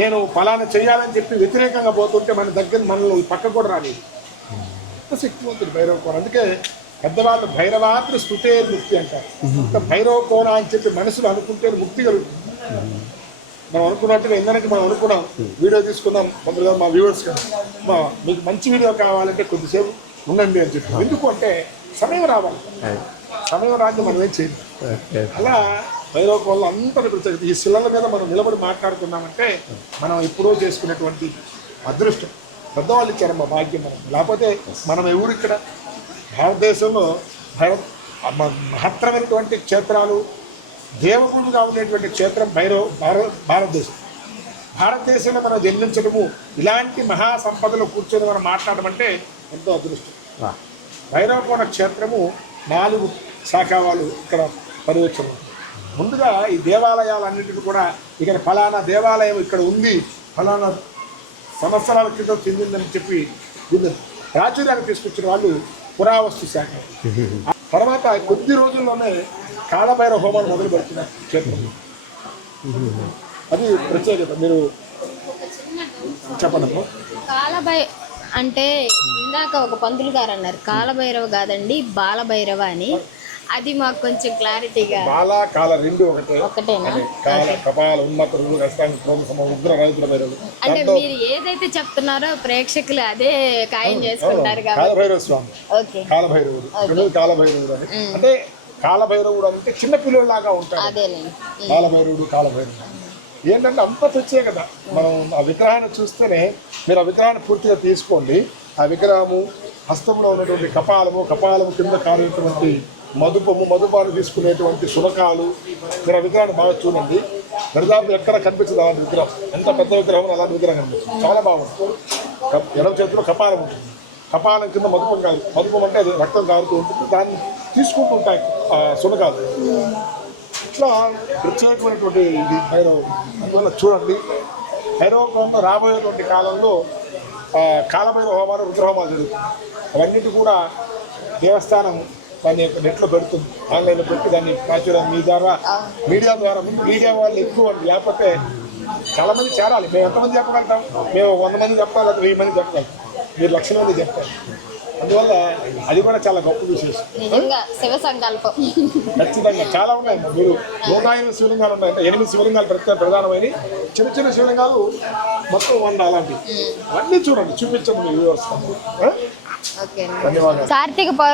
నేను ఫలానా చేయాలని చెప్పి వ్యతిరేకంగా పోతుంటే మన దగ్గర మనల్ని పక్క కూడా రాలేదు. అంత శక్తివంతుడు భైరవ కోన. అందుకే పెద్దవాళ్ళు భైరవాత్రి స్తుతే ముక్తి అంటారు. భైరవ కోన అని చెప్పి మనసులో అనుకుంటే ముక్తి కలుగుతుంది. మనం అనుకున్నట్టుగా ఏంటంటే మనం అనుకున్నాం వీడియో తీసుకుందాం కొందరు మా వ్యూవర్స్ మీకు మంచి వీడియో కావాలంటే కొద్దిసేపు ఉండండి అని చెప్పి. ఎందుకు అంటే సమయం రావాలి, సమయం రాని మనం ఏం చేయాలి. అలా భైరవ కోనలో అందరూ ప్రత్యేకత. ఈ శిలల మీద మనం నిలబడి మాట్లాడుకున్నామంటే మనం ఎప్పుడో చేసుకునేటువంటి అదృష్టం. పెద్దవాళ్ళు ఇచ్చారు మా భాగ్యం మనం. లేకపోతే మనం ఎవరు ఇక్కడ భారతదేశంలో మహత్తరమైనటువంటి క్షేత్రాలు దేవగుడుగా ఉండేటువంటి క్షేత్రం భారతదేశం. భారతదేశంలో మనం జన్మించడము, ఇలాంటి మహాసంపదలు కూర్చొని మనం మాట్లాడమంటే ఎంతో అదృష్టం. భైరవ కోన క్షేత్రము 4 శాఖాలు ఇక్కడ పర్యవేక్షణ. ముందుగా ఈ దేవాలయాలన్నింటినీ కూడా ఇక్కడ ఫలానా దేవాలయం ఇక్కడ ఉంది, ఫలానా సంవత్సరాల క్రితం చెందిందని చెప్పి దీన్ని ప్రాచుర్యాన్ని తీసుకొచ్చిన వాళ్ళు పురావస్తు శాఖ. తర్వాత కొద్ది రోజుల్లోనే కాలభైరవ హోమాలు మొదలు పెడుతున్నారు క్షేత్రంలో. అది ప్రత్యేకత. మీరు చెప్పండి. అంటే ఇందాక ఒక పంతులు గారు అన్నారు కాలభైరవ కాదండి బాలభైరవ అని. అది మాకు కొంచెం క్లారిటీగా. బాల కాల రెండు ఒకటేనా? కపాల ఉన్నత ఉగ్ర రౌద్ర భైరవుడు. అంటే మీరు ఏదైతే చెప్తున్నారో ప్రేక్షకులు అదే ఖాయం చేసుకుంటారు కాబట్టి. కాలభైరవ స్వామి, కాలభైరవుడు, కాలభైరవుడు అని. అంటే కాలభైరవుడు అంటే చిన్న పిల్లలాగా ఉంటాడు. అదేలేండి కాలభైరవుడు ఏంటంటే అంత ప్రత్యేకత. మనం ఆ విగ్రహాన్ని చూస్తేనే, మీరు ఆ విగ్రహాన్ని పూర్తిగా తీసుకోండి. ఆ విగ్రహము హస్తంలో ఉన్నటువంటి కపాలము కింద కారేటువంటి మధుపాన్ని తీసుకునేటువంటి శునకాలు. మీరు ఆ విగ్రహాన్ని బాగా చూడండి. దరిదాపు ఎక్కడ కనిపించదు అలాంటి విగ్రహం. ఎంత పెద్ద విగ్రహం అలాంటి విగ్రహం కనిపిస్తుంది. చాలా బాగుంటుంది. ఎడమ చేతిలో కపాలం ఉంటుంది, కపాలం కింద మధుపం అంటే అది రక్తం కారుతూ ఉంటుంది. దాన్ని తీసుకుంటూ ఉంటాయి శునకాలు. ఇట్లా ప్రత్యేకమైనటువంటి ఇది భైరవ. అందువల్ల చూడండి భైరవ కోన రాబోయేటువంటి కాలంలో కాలభైరవ హోమాలు, రుద్రహోమాలు జరుగుతుంది. అవన్నిటి కూడా దేవస్థానం దాన్ని నెట్లో పెడుతుంది, ఆన్లైన్లో పెట్టి దాన్ని ప్రాచుర్యం మీడియా ద్వారా మీడియా వాళ్ళు ఎక్కువ. లేకపోతే చాలా మంది చేరాలి. మేము ఎంతమంది చెప్పగలుగుతాం? మేము 100 మంది చెప్తాం, లేదా 1000 మంది చెప్పగలుగుతాం. మీరు 1,00,000 మంది చెప్తారు. అందువల్ల అది కూడా చాలా గొప్ప విశేషం. శివ సంకల్పం ఖచ్చితంగా చాలా ఉన్నాయి. మీరు 105 శివలింగాలు ఉన్నాయి. 8 శివలింగాలు ప్రధానమైన చిన్న చిన్న శివలింగాలు మొత్తం 100 అలాంటివి. అన్నీ చూడండి, చూపించండి మీ వ్యూవర్స్. ధన్యవాదాలు. కార్తీక పౌర్ణమి